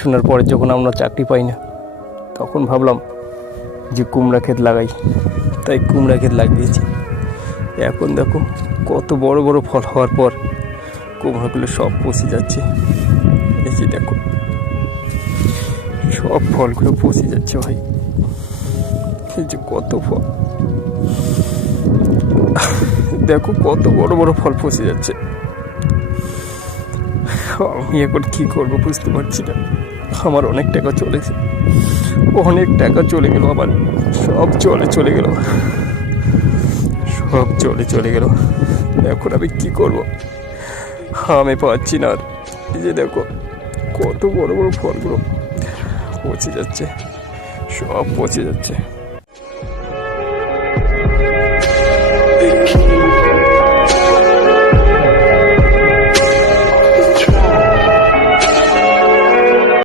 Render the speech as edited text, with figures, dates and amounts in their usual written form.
শোনার পরে যখন আমরা চাকরি পাই না, তখন ভাবলাম যে কুমড়া ক্ষেত লাগাই, তাই কুমড়া ক্ষেত লাগিয়েছি। এখন দেখো কত বড় বড় ফল হওয়ার পর কুমড়াগুলো সব পচে যাচ্ছে। এই যে দেখো সব ফলগুলো পচে যাচ্ছে ভাই, এই যে কত ফল, দেখো কত বড় বড় ফল পচে যাচ্ছে। আমি এখন কি করবো বুঝতে পারছি না। আমার অনেক টাকা চলেছে, অনেক টাকা চলে গেল, আমার সব চলে গেল, সব চলে গেল। এখন আমি কি করব, আমি পাচ্ছি না আর। এই যে দেখো কত বড় বড় ফলগুলো পচে যাচ্ছে, সব পচে যাচ্ছে।